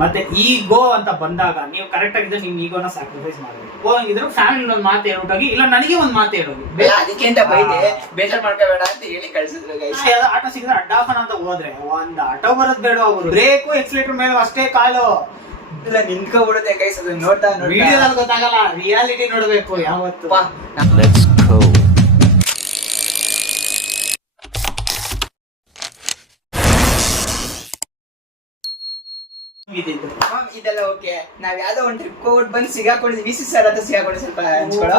ಮತ್ತೆ ಈಗೋ ಅಂತ ಬಂದಾಗ ನೀವು ಕರೆಕ್ಟ್ ಆಗಿದ್ರೆ ನಿಮ್ ಈಗೋನ ಸ್ಯಾಕ್ರಿಫೈಸ್ ಮಾಡಬೇಕು. ಹೋಗಿದ್ರು ಫ್ಯಾಮಿಲಿ ಒಂದ್ ಮಾತು ಹೇಳ್ಬಿಟ್ಟೋಗಿ, ಇಲ್ಲ ನನಗೆ ಒಂದ್ ಮಾತು ಹೇಳೋಗಿ, ಅದಕ್ಕೆ ಅಂತ ಬೈದೆ ಬೇಜಾರ್ ಮಾಡ್ಕೋಬೇಡ ಅಂತ ಹೇಳಿ ಕಳ್ಸಿದ್ರು. ಆಟೋ ಸಿಗಿದ್ರೆ ಅಡ್ಡಾಫನ್ ಅಂತ ಹೋದ್ರೆ ಒಂದ್ ಆಟೋ ಬರೋದ್ ಬೇಡ, ಅವರು ಬ್ರೇಕು ಎಕ್ಸಿಲೇಟರ್ ಮೇಲೆ ಅಷ್ಟೇ ಕಾಲು ಇಲ್ಲ ನಿಂತ್ಕೊಬಿಡುತ್ತೆ ಗೈಸ್. ಅದು ನೋಡ್ತಾ ವಿಡಿಯೋದಲ್ಲಿ ಗೊತ್ತಾಗಲ್ಲ, ರಿಯಾಲಿಟಿ ನೋಡ್ಬೇಕು ಯಾವತ್ತು. ಇದೆಲ್ಲ ಓಕೆ. ನಾವ್ ಯಾವ್ದೋ ಒಂದ್ ಟ್ರಿಪ್ ಹೋಗ್ಬಿಟ್ಟು ಬಂದು ಸಿಗಾಕೊಂಡಿದ್ವಿ, ವಿ ಸಿ ಸರ್ ಹತ್ರ ಸಿಗಾಕೊಂಡು ಸ್ವಲ್ಪ ಹಂಚ್ಕೊಳೋ.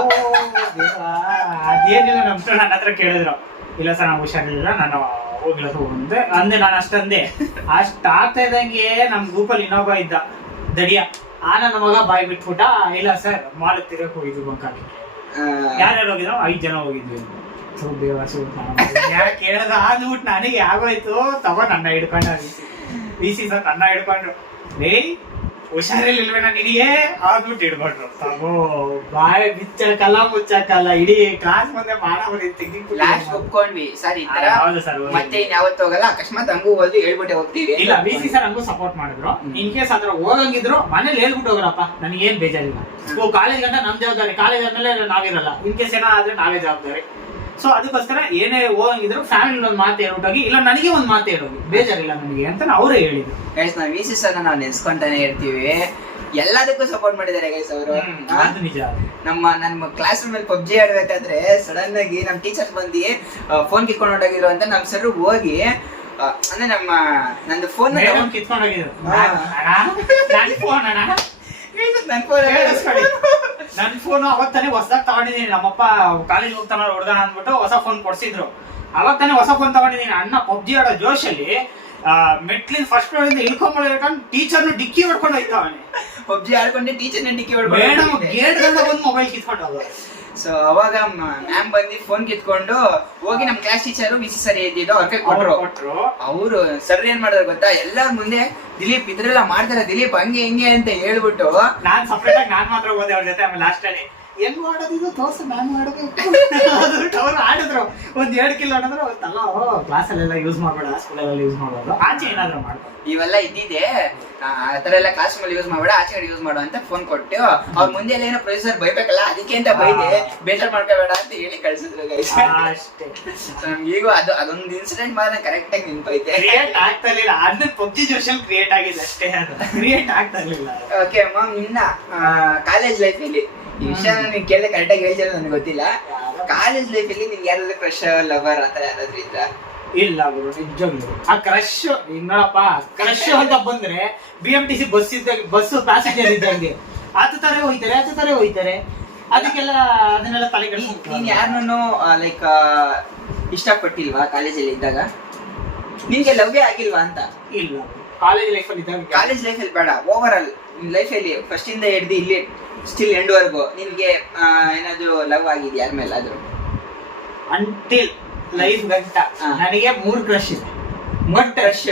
ಅದೇನಿಲ್ಲ, ನನ್ನ ಹತ್ರ ಕೇಳಿದ್ರು, ಇಲ್ಲ ಸರ್ ನಾವು ಹುಷಾರಿಲ್ಲ, ನಾನು ಹೋಗಿಲ್ಲ ಹೋಗಂದೆ ಅಂದೆ. ನಾನು ಅಷ್ಟಂದೆ, ಅಷ್ಟ ಆಗ್ತಾ ಇದ್ದಂಗೆ ನಮ್ ಗ್ರೂಪಲ್ಲಿ ಇನ್ನೊಬ್ಬ ಇದ್ದ ದಡಿಯ, ನನ್ನ ಮಗ ಬಾಯ್ ಬಿಟ್ಬಿಟ್ಟ, ಇಲ್ಲ ಸರ್ ಮಾಲ್ ತಿರಕ್ ಹೋಗಿದ್ವಿ ಬಂಕಾಗಿ. ಯಾರ್ಯಾರು ಹೋಗಿದ್ರು? 5 ಜನ ಹೋಗಿದ್ವಿ. ಯಾಕೆ ಕೇಳದ ಅಂದ್ಬಿಟ್ಟು ನನಗೆ ಆಗೋಯ್ತು. ತಗೋ ನನ್ನ ಹಿಡ್ಕೊಂಡ ವಿ ಸಿ ಸರ್ ನನ್ನ ಹಿಡ್ಕೊಂಡ್ರು, ಹುಷಾರಿಲ್ವೇನ ನಿನಗೆ ಆದ್ಬಿಟ್ಟು ಹಿಡ್ಕೊಂಡ್ರು. ತಗೋ ಬಾಯ್ ಬಿಚ್ಚಕ್ಕಲ್ಲ ಮುಚ್ಚಕ್ಕಲ್ಲ, ಇಡೀ ಕ್ಲಾಸ್ ಮುಂದೆ ಲಾಸ್ಟ್ ಒಪ್ಕೊಂಡ್ವಿ ಸರ್ ಈ ತರ. ಮತ್ತೆ ಯಾವತ್ತು ಹೋಗಲ್ಲ, ಅಕಸ್ಮಾತ್ ಹಂಗೂ ಹೋದ್ವಿ ಹೇಳ್ಬಿಟ್ಟೆ ಹೋಗ್ತೀವಿ. ಇಲ್ಲ ವಿ ಸಿ ಸರ್ ಹಂಗೂ ಸಪೋರ್ಟ್ ಮಾಡಿದ್ರು. ಇನ್ ಕೇಸ್ ಅದ್ರ ಹೋಗಂಗಿದ್ರು ಮನೇಲಿ ಹೇಳ್ಬಿಟ್ಟು ಹೋಗ್ರಪ್ಪ, ನನಗೇನ್ ಬೇಜಾರಿಲ್ಲ. ಕಾಲೇಜ್ ಗಂಟ ನಮ್ ಜವಾಬ್ದಾರಿ, ಕಾಲೇಜ್ ಆದ್ಮೇಲೆ ನಾವಿರಲ್ಲ, ಇನ್ ಕೇಸ್ ಏನೋ ಆದ್ರೆ ನಾವೇ ಜವಾಬ್ದಾರಿ. ಸೊ ಅದಕ್ಕೋಸ್ಕರ ಏನೇ ಹೋಗಂಗಿದ್ರು ಫ್ಯಾಮಿಲಿ ಒಂದ್ ಮಾತು ಹೇಳ್ಬಿಟ್ಟೋಗಿ, ಇಲ್ಲ ನನಗೆ ಒಂದ್ ಮಾತು ಹೇಳೋಗಿ, ಬೇಜಾರಿಲ್ಲ ನನಗೆ ಅಂತ ಅವರೇ ಹೇಳಿದ್ರು. ಗೈಸ್ ನಾವ್ ವಿ ಸಿ ಸರ್ ನಾವು ನೆನ್ಸ್ಕೊಂತಾನೆ ಇರ್ತೀವಿ, ಎಲ್ಲದಕ್ಕೂ ಸಪೋರ್ಟ್ ಮಾಡಿದ್ದಾರೆ ಗೈಸ್ ಅವರು. ನಮ್ಮ ಕ್ಲಾಸ್ ರೂಮ್ ಅಲ್ಲಿ ಪಬ್ಜಿ ಆಡ್ಬೇಕಾದ್ರೆ ಸಡನ್ ಆಗಿ ನಮ್ ಟೀಚರ್ಸ್ ಬಂದು ಫೋನ್ ಕಿತ್ಕೊಂಡು ಹೊರಟಾಗಿದ್ರು ಅಂತ ನಮ್ ಸರ್ ಹೋಗಿ, ಅಂದ್ರೆ ನಂದು ಫೋನ್ ಕಿತ್ಕೊಂಡೋಗಿದ್ರು. ನನ್ ಫೋನ್ ಅವಾಗ ತಾನೇ ಹೊಸದಾಗಿ ತಗೊಂಡಿದೀನಿ, ನಮ್ಮಪ್ಪ ಕಾಲೇಜ್ ಹೋಗ್ತಾನ ಹುಡುಗ ಅಂದ್ಬಿಟ್ಟು ಹೊಸ ಫೋನ್ ಕೊಡ್ಸಿದ್ರು. ಅವಾಗ ತಾನೇ ಹೊಸ ಫೋನ್ ತಗೊಂಡಿದೀನಿ. ಅಣ್ಣ ಪಬ್ಜಿ ಆಡೋ ಜೋಶಲ್ಲಿ ಮೆಟ್ಲಿನ ಫಸ್ಟ್ ಫ್ಲೋರ್ ಇಂದ ಇಳ್ಕೊಂಡ್ಕೊಂಡು ಟೀಚರ್ನು ಡಿಕ್ಕಿ ಹೊಡ್ಕೊಂಡು ಹೋಯ್ತಾವನೆ. ಪಬ್ಜಿ ಆಡ್ಕೊಂಡೆ ಟೀಚರ್ನ ಡಿಕ್ಕಿ ಹೊಡ್ಕೊಂಡು ಗೇಟ್ ಗಂಟ ಬಂದು ಮೊಬೈಲ್ ಕಿತ್ಕೊಂಡು ಹೋಗೋದು. ಸೊ ಅವಾಗ ಮ್ಯಾಮ್ ಬಂದು ಫೋನ್ ಕಿತ್ಕೊಂಡು ಹೋಗಿ ನಮ್ class teacher V C sir ಇದ್ದಿದ್ದು ಅವ್ರ ಕೈ ಕೊಟ್ರು. ಅವರು ಸರ್ ಏನ್ ಮಾಡಿದ್ರು ಗೊತ್ತಾ, ಎಲ್ಲಾರ ಮುಂದೆ ದಿಲೀಪ್ ಇದ್ರೆಲ್ಲ ಮಾಡ್ತಾರೆ, ದಿಲೀಪ್ ಹಂಗೆ ಹಿಂಗೆ ಅಂತ ಹೇಳ್ಬಿಟ್ಟು ನಾನ್ ಸಪ್ರೇಟ್ ಆಗಿ ನಾನ್ ಮಾತ್ರ ಹೋದೆ ಅವ್ರ ಜೊತೆ. ಆಮೇಲೆ ಲಾಸ್ಟ್ ಅಲ್ಲಿ ಹೆಂಗ್ ಮಾಡೋದಿದು ತೋರ್ಸು, ನಾನು ಮಾಡೋದು ಅವ್ರು ಆಡಿದ್ರು. 1-2 ಕಿಲೋ ಆಡಿದ್ರು. ಅವತ್ತಲ್ಲ ಕ್ಲಾಸಲ್ಲೆಲ್ಲ ಯೂಸ್ ಮಾಡ್ಬೇಡ, ಸ್ಕೂಲಲ್ಲೆಲ್ಲ ಯೂಸ್ ಮಾಡ್ಬೋದು, ಆಚೆ ಏನಾದ್ರು ಮಾಡ್ಬೋದು. ಇವೆಲ್ಲ ಇದ್ದಿದೆ, ಆತರ ಎಲ್ಲ ಕ್ಲಾಸ್ ಮೇಲೆ ಯೂಸ್ ಮಾಡ್ಬೇಡ, ಆಚೆ ಕಡೆ ಯೂಸ್ ಮಾಡು ಅಂತ ಫೋನ್ ಕೊಟ್ಟು ಅವ್ರ ಮುಂದೆ ಎಲ್ಲ ಏನೋ ಪ್ರೊಫೆಸರ್ ಬೈಬೇಕಲ್ಲ, ಅದಕ್ಕೆ ಅಂತ ಬೈದೆ ಬೇಜಾರ್ ಮಾಡ್ಕೋಬೇಡ ಅಂತ ಹೇಳಿ ಕಳ್ಸಿದ್ರು ಗೈಸ್. ಅಷ್ಟೇ. ಈಗ ಅದೊಂದು ಇನ್ಸಿಡೆಂಟ್ ಮಾತ್ರ ಕರೆಕ್ಟ್ ಆಗಿ ನೆನಪೈತೆ. ಕ್ರಿಯೇಟ್ ಆಗ್ತಾ ಇರ್ಲಿಲ್ಲ, ಅದನ್ನ ಪಬ್ಜಿ ಜೋಶಲ್ಲಿ ಕ್ರಿಯೇಟ್ ಆಗಿದೆ ಅಷ್ಟೇ, ಅದು ಕ್ರಿಯೇಟ್ ಆಗ್ತಾ ಇರ್ಲಿಲ್ಲ. ಓಕೆ ಮ್ಯಾಮ್, ಇನ್ನ ಕಾಲೇಜ್ ಲೈಫ್ ಅಲ್ಲಿ ಈ ವಿಷಯ ನೀನ್ ಕೇಳಿದ್ರೆ ಕರೆಕ್ಟ್ ಆಗಿ ಹೇಳ್ತಿಲ್ಲ ನನಗೆ ಗೊತ್ತಿಲ್ಲ. ಕಾಲೇಜ್ ಲೈಫ್ ಅಲ್ಲಿ ನಿಮ್ಗೆ ಯಾರಾದ್ರೂ ಕ್ರಶ್ ಲವರ್ ಆತರ ಯಾರಾದ್ರೂ ಇದ್ರ? ಇಲ್ಲ ಗುರು, ನಿಜವಾಗ್ಲು ಆ ಕ್ರಶ್ ಇನ್ನಪ್ಪ, ಕ್ರಶ್ ಅಂತ ಬಂದ್ರೆ BMTC ಬಸ್ ಇದ್ದಾಗ, ಬಸ್ ಪ್ಯಾಸೆಂಜರ್ ಇದ್ದಂಗೆ ಹತ್ತುತ್ತಾರೆ ಹೋಯ್ತಾರೆ. ಅದಕ್ಕೆಲ್ಲ ಅದನ್ನೆಲ್ಲ ತಲೆ ಕೆಡಿಸ್ಕೊಂಡು ನೀನ್ ಯಾರನ್ನು ಲೈಕ್ ಇಷ್ಟಪಟ್ಟಿಲ್ವಾ ಕಾಲೇಜಲ್ಲಿ ಇದ್ದಾಗ? ನಿನ್ಗೆ ಲವ್ವೇ ಆಗಿಲ್ವಾ ಅಂತ? ಇಲ್ಲ, ಕಾಲೇಜ್ ಲೈಫಲ್ಲಿ ಇದ್ದಾಗ. ಕಾಲೇಜ್ ಲೈಫಲ್ಲಿ ಬೇಡ, ಓವರ್ ಆಲ್ ನಿನ್ ಲೈಫಲ್ಲಿ ಫಸ್ಟ್ ಇಂದ ಹಿಡ್ದು ಇಲ್ಲಿ ಸ್ಟಿಲ್ ಎಂಡ್ ವರ್ಗು ನಿನ್ಗೆ ಏನಾದ್ರು ಲವ್ ಆಗಿದೆ ಯಾರ ಮೇಲೆ ಆದ್ರೂ? ಅಂಟಿಲ್ ಲೈಫ್ ಗಂಟ ನನಗೆ 3 ಕ್ರಶ್ ಇದೆ. ಬಟ್ ಕ್ರಶ್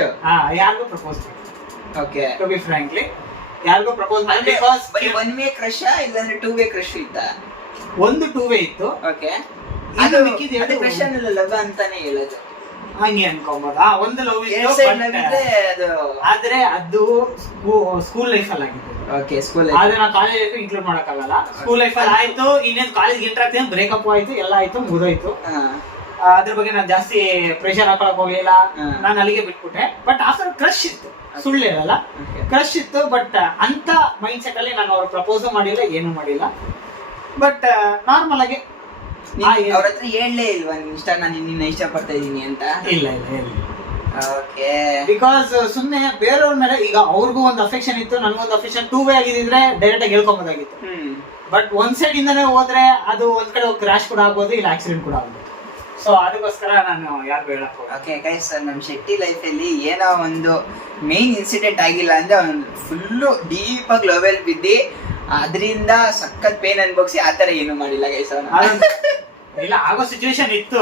ಯಾರಿಗೂ ಪ್ರಪೋಸ್ ಮಾಡಿ, ಓಕೆ ಟು ಬಿ ಫ್ರಾಂಕ್ಲಿ ಯಾರಿಗೂ ಪ್ರಪೋಸ್ ಮಾಡಿ. ಬರೀ 1 ವೇ ಕ್ರಶ್ ಇಲ್ಲಾಂದ್ರೆ 2 ವೇ ಕ್ರಶ್ ಇತ್ತಾ? ಒಂದು 2 ವೇ ಇತ್ತು. ಓಕೆ, ಅದು ಕ್ರಶ್ ಅನ್ನಲ್ಲ, ಲವ್ ಅಂತಾನೆ ಹೇಳೋದು. ಹಂಗೆ ಅನ್ಕೊಂಬೋದು. ಒಂದು ಲವ್ ಆದ್ರೆ ಅದು ಸ್ಕೂಲ್ ಲೈಫ್ ಅಲ್ಲಿ ಆಗಿತ್ತು. ಓಕೆ, ಸ್ಕೂಲ್ ಆದ್ರೆ ನಾವು ಕಾಲೇಜ್ ಲೈಫ್ ಇನ್ಕ್ಲೂಡ್ ಮಾಡಕ್ಕಾಗಲ್ಲ. ಸ್ಕೂಲ್ ಲೈಫ್ ಅಲ್ಲಿ ಆಯ್ತು, ಇನ್ನೇನು ಕಾಲೇಜ್ ಎಂಟರ್ ಆಗ್ತೀನಿ, ಬ್ರೇಕಪ್ ಆಯ್ತು, ಎಲ್ಲ ಆಯ್ತು, ಮುಗಿದೋಯ್ತು. ಅದ್ರ ಬಗ್ಗೆ ನಾನು ಜಾಸ್ತಿ ಪ್ರೆಷರ್ ಹಾಕೊಳಕ್ ಹೋಗ್ಲಿಲ್ಲ, ನಾನು ಅಲ್ಲಿಗೆ ಬಿಟ್ಬಿಟ್ಟೆ. ಬಟ್ ಆಫ್ಟರ್ ಕ್ರಶ್ ಇತ್ತು, ಸುಳ್ಳು ಹೇಳಲ್ಲ, ಕ್ರಶ್ ಇತ್ತು. ಬಟ್ ಅಂತ ಮೈಂಡ್ ಸೆಟ್ ಅಲ್ಲಿ ನಾನು ಅವ್ರು ಪ್ರಪೋಸ್ ಮಾಡಿಲ್ಲ, ಏನು ಮಾಡಿಲ್ಲ. ಬಟ್ ನಾರ್ಮಲ್ ಆಗಿ ಅವ್ರ ಹತ್ರ ಹೇಳಲೇ ಇಲ್ವಾ ನಿನ್ನ ಇಷ್ಟಪಡ್ತಾ ಇದೀನಿ ಅಂತ? ಇಲ್ಲ. ಓಕೆ, ಬಿಕಾಸ್ ಸುಮ್ನೆ ಬೇರೆಯವ್ರ ಮೇಲೆ ಈಗ ಅವ್ರಿಗೂ ಒಂದು ಅಫೆಕ್ಷನ್ ಇತ್ತು, ನನಗೊಂದು ಅಫೆಕ್ಷನ್ 2 ವೇ ಆಗಿದ್ರೆ ಡೈರೆಕ್ಟ್ ಆಗಿ ಹೇಳ್ಕೊಂಬೋದಾಗಿತ್ತು. ಬಟ್ ಒಂದ್ ಸೈಡ್ ಇಂದಾನೆ ಹೋದ್ರೆ ಅದು ಒಂದ್ ಕಡೆ ಕ್ರಾಶ್ ಕೂಡ ಆಗ್ಬೋದು, ಇಲ್ಲ ಆಕ್ಸಿಡೆಂಟ್ ಕೂಡ ಆಗ್ಬೋದು. ಸೊ ಅದಕ್ಕೋಸ್ಕರ ನಾನು ಯಾರಿಗೂ ಹೇಳಕ್ ಹೋಗಲ್ಲ. ಓಕೆ ಗೈಸ್, ನಮ್ ಶೆಟ್ಟಿ ಲೈಫ್ ಅಲ್ಲಿ ಏನೋ ಒಂದು ಮೇನ್ ಇನ್ಸಿಡೆಂಟ್ ಆಗಿಲ್ಲ ಅಂದ್ರೆ ಅವ್ನು ಫುಲ್ಲು ಡೀಪ್ ಆಗಿ ಲವೆಲ್ ಬಿದ್ದಿ ಅದರಿಂದ ಸಖತ್ ಪೇನ್ ಅನ್ಭವಿಸಿ ಆತರ ಏನು ಮಾಡಿಲ್ಲ ಗೈಸ್. ಇಲ್ಲ, ಆಗೋ ಸಿಚುವೇಶನ್ ಇತ್ತು,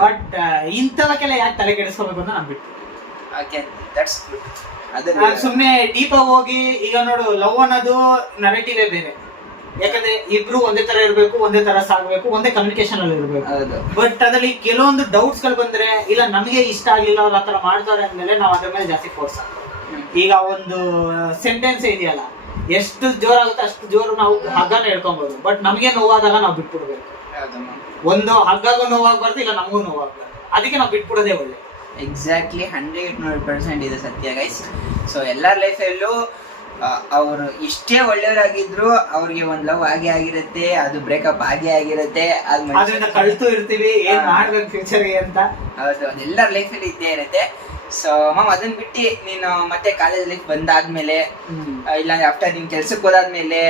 ಬಟ್ ಇಂಥವಕ್ಕೆಲ್ಲ ಯಾಕೆ ತಲೆ ಕೆಡಿಸ್ಕೋಬೇಕು ಅಂತ ನಾನು ಬಿಟ್ಟು. Okay, that's good. ಸುಮ್ನೆ ಡೀಪ್ ಆಗಿ ಹೋಗಿ, ಈಗ ನೋಡು, ಲವ್ ಅನ್ನೋದು ನರೇಟಿವೇ ಬೇರೆ. ಯಾಕಂದ್ರೆ ಇಬ್ರು ಒಂದೇ ತರ ಇರ್ಬೇಕು, ಒಂದೇ ತರ ಸಾಗ್ಬೇಕು, ಒಂದೇ ಕಮ್ಯುನಿಕೇಶನ್ ಅಲ್ಲಿ ಇರ್ಬೇಕು. ಬಟ್ ಅದ್ರಲ್ಲಿ ಕೆಲವೊಂದು ಡೌಟ್ಸ್ ಗಳು ಬಂದ್ರೆ, ಇಲ್ಲ ನಮಗೆ ಇಷ್ಟ ಆಗಿಲ್ಲ ಅವ್ರ ಆತರ ಮಾಡ್ತಾರೆ ಅಂದ್ಮೇಲೆ ನಾವು ಅದ್ರ ಮೇಲೆ ಜಾಸ್ತಿ ಫೋರ್ಸ್ ಆಗ್ತದೆ. ಈಗ ಒಂದು ಸೆಂಟೆನ್ಸ್ ಇದೆಯಲ್ಲ, ಎಷ್ಟು ಜೋರಾಗುತ್ತೆ ಅಷ್ಟು ಜೋರು ನಾವು ಹಗ್ಗನ ಹೇಳ್ಕೊಬಹುದು, ಬಟ್ ನಮ್ಗೆ ನೋವಾದಾಗ ನಾವು ಬಿಟ್ಬಿಡ್ಬೇಕು. ಒಂದು ಹಗ್ಗಗೂ ನೋವಾಗ್ಬಾರ್ದು, ಇಲ್ಲ ನಮಗೂ ನೋವಾಗ್ಬಾರ್ದು, ಅದಕ್ಕೆ ನಾವು ಬಿಟ್ಬಿಡೋದೇ ಒಳ್ಳೆ. ಎಕ್ಸಾಕ್ಟ್ಲಿ 100% ಇದೆ ಸತ್ಯ ಗೈಸ್. ಸೊ ಎಲ್ಲರ ಲೈಫಲ್ಲೂ ಅವರು ಇಷ್ಟೇ ಒಳ್ಳೆಯವರಾಗಿದ್ರು ಅವ್ರಿಗೆ ಒಂದ್ ಲವ್ ಆಗೇ ಆಗಿರುತ್ತೆ, ಅದು ಬ್ರೇಕಪ್ ಆಗೇ ಆಗಿರುತ್ತೆ, ಅದರಿಂದ ಕಳ್ತು ಇರ್ತೀವಿ, ಏನ್ ಮಾಡ್ಬೇಕು ಫ್ಯೂಚರ್ಗೆ ಅಂತ. ಹೌದು, ಎಲ್ಲರ ಲೈಫಲ್ಲಿ ಇದ್ದೇ ಇರುತ್ತೆ. ಸೊ ಮ್ಯಾಮ್ ಅದನ್ನ ಬಿಟ್ಟು ನೀನು ಮತ್ತೆ ಕಾಲೇಜ್ ಲೈಫ್ ಬಂದಾದ್ಮೇಲೆ, ಇಲ್ಲ ಆಫ್ಟರ್ ನೀನ್ ಕೆಲ್ಸಕ್ಕೆ ಹೋದಾದ್ಮೇಲೆ,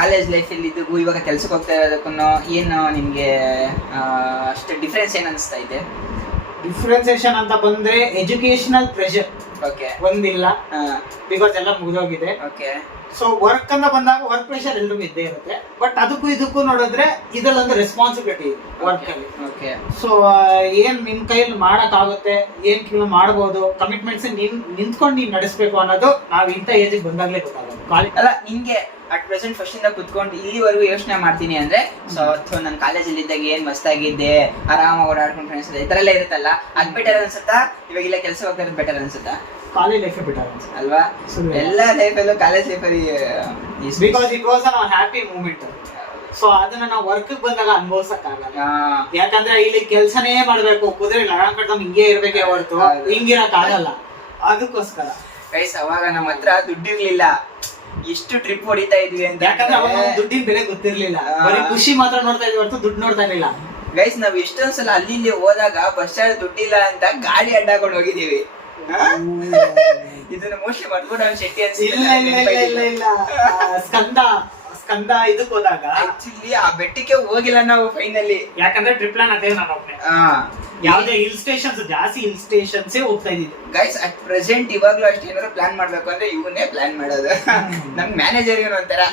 ಕಾಲೇಜ್ ಲೈಫಲ್ಲಿ ಇದ್ದು ಇವಾಗ ಕೆಲ್ಸಕ್ಕೆ ಹೋಗ್ತಾ ಇರೋದಕ್ಕೂ ಏನು ನಿಮ್ಗೆ ಅಷ್ಟು ಡಿಫ್ರೆನ್ಸ್ ಏನ್ ಅನಿಸ್ತಾ ಇದೆ? ಡಿಫ್ರೆನ್ಸಿಯೇಷನ್ ಅಂತ ಬಂದ್ರೆ ಎಜುಕೇಶನಲ್ ಪ್ರೆಷರ್ ಒಂದಿಲ್ಲ, ಬಿಕಾಸ್ ಎಲ್ಲ ಮುಗಿದೋಗಿದೆ. ಸೊ ವರ್ಕ್ ಅಂತ ಬಂದಾಗ ವರ್ಕ್ ಪ್ರೆಷರ್ ಎಲ್ರಿಗೂ ಇದ್ದೇ ಇರುತ್ತೆ, ಬಟ್ ಅದಕ್ಕೂ ಇದಕ್ಕೂ ನೋಡಿದ್ರೆ ಇದರಲ್ಲೊಂದು ರೆಸ್ಪಾನ್ಸಿಬಿಲಿಟಿ ವರ್ಕ್ ಅಲ್ಲಿ. ಸೊ ಏನ್ ನಿಮ್ ಕೈಯಲ್ಲಿ ಮಾಡಕ್ ಆಗುತ್ತೆ, ಏನ್ ಕೆಲವು ಮಾಡಬಹುದು, ಕಮಿಟ್ಮೆಂಟ್ಸ್ ನಿಂತ್ಕೊಂಡು ನೀನ್ ನಡೆಸಬೇಕು ಅನ್ನೋದು ನಾವ್ ಇಂಥ ಏಜ್ ಬಂದಾಗ್ಲೇ ಗೊತ್ತಾಗುತ್ತೆ. ಅಲ್ಲ ನಿಮ್ಗೆ ಅಟ್ ಪ್ರೆಸೆಂಟ್ ಫಸ್ಟ್ ಇಂದ ಕುತ್ಕೊಂಡು ಇಲ್ಲಿವರೆಗೂ ಯೋಚನೆ ಮಾಡ್ತೀನಿ ಅಂದ್ರೆ, ಸೊ ನಾನು ಕಾಲೇಜಲ್ಲಿ ಇದ್ದಾಗ ಏನ್ ಮಸ್ತಾಗಿದ್ದೆ, ಆರಾಮಾಗಿ ಓಡಾಡ್ಕೊಂಡು ಫ್ರೆಂಡ್ಸ್ ಈ ತರ ಎಲ್ಲ ಇರುತ್ತಲ್ಲ, ಅದ್ ಬೆಟರ್ ಅನ್ಸುತ್ತಾ ಇವಾಗೆಲ್ಲ ಕೆಲಸ ಹೋಗ್ತಾ ಇರೋದು ಬೆಟರ್ ಅನ್ಸುತ್ತಾ? ಕಾಲೇಜ್ ಲೈಫ್ ಬೆಟರ್ ಅನ್ಸುತ್ತೆ ಅಲ್ವಾ? ಎಲ್ಲ ಲೈಫಲ್ಲೂ ಕಾಲೇಜ್ ಲೈಫಲ್ಲಿ because it was a happy moment. So ಅದನ್ನ ನಾವು ವರ್ಕ್ ಬಂದಾಗ ಅನುಭವಿಸಕ್ ಆಗಲ್ಲ, ಯಾಕಂದ್ರೆ ಇಲ್ಲಿ ಕೆಲ್ಸನೇ ಮಾಡ್ಬೇಕು, ಕುದುರೆ ಲಗಾಮ್ ಕಟ್ಕೊಂಡ್ ಹಿಂಗೆ ಇರ್ಬೇಕೇ ಹೊರತು ಹಿಂಗಿರಕ್ ಆಗಲ್ಲ. ಅದಕ್ಕೋಸ್ಕರ ಗೈಸ್ ಅವಾಗ ನಮ್ಮ ಹತ್ರ ದುಡ್ಡಿರ್ಲಿಲ್ಲ, ಎಷ್ಟು ಟ್ರಿಪ್ ಹೊಡಿತಾ ಇದ್ವಿ ಅಂತ, ಯಾಕಂದ್ರೆ ಅವಾಗ ದುಡ್ಡಿನ ಬೆಲೆ ಗೊತ್ತಿರ್ಲಿಲ್ಲ, ಬರೀ ಖುಷಿ ಮಾತ್ರ ನೋಡ್ತಾ ಇದ್ವಿ ಹೊರತು ದುಡ್ಡು ನೋಡ್ತಾ ಇರ್ಲಿಲ್ಲ. ಗೈಸ್ ನಾವ್ ಎಷ್ಟೊಂದ್ಸಲ ಅಲ್ಲಿ ಇಲ್ಲಿ ಹೋದಾಗ ಬಸ್ ಸ್ಟ್ಯಾಂಡ್ ದುಡ್ಡಿಲ್ಲ ಅಂತ ಗಾಡಿ ಅಡ್ಡಾಕೊಂಡು ಹೋಗಿದೀವಿ. ಇದನ್ನ ಮೋಸ್ಟ್ಲಿ ಮಾಡ್ಕೊಂಡು ಅವ್ನು ಶೆಟ್ಟಿ ಇಲ್ಲ ಸ್ಕಂದ ಇದಕ್ ಹೋದಾಗ ಆಕ್ಚುಲಿ ಆ ಬೆಟ್ಟಕ್ಕೆ ಹೋಗಿಲ್ಲ ನಾವು ಫೈನಲಿ, ಯಾಕಂದ್ರೆ ಟ್ರಿಪ್ ಪ್ಲಾನ್ ಅದೇ ನಾನು ಒಬ್ಬನೇ. ಯಾವ್ದೇ ಹಿಲ್ ಸ್ಟೇಷನ್ಸ್, ಜಾಸ್ತಿ ಹಿಲ್ ಸ್ಟೇಷನ್ಸ್ ಹೋಗ್ತಾ ಇದ್ದಿದ್ದು ಗೈಸ್. ಅಟ್ ಪ್ರೆಸೆಂಟ್ ಇವಾಗ್ಲೂ ಅಷ್ಟೇ ಏನಾದ್ರು ಪ್ಲಾನ್ ಮಾಡ್ಬೇಕು ಅಂದ್ರೆ ಇವನ್ನೇ ಪ್ಲಾನ್ ಮಾಡೋದು. ನಮ್ ಮ್ಯಾನೇಜರ್ ಏನು ಅಂತಾರ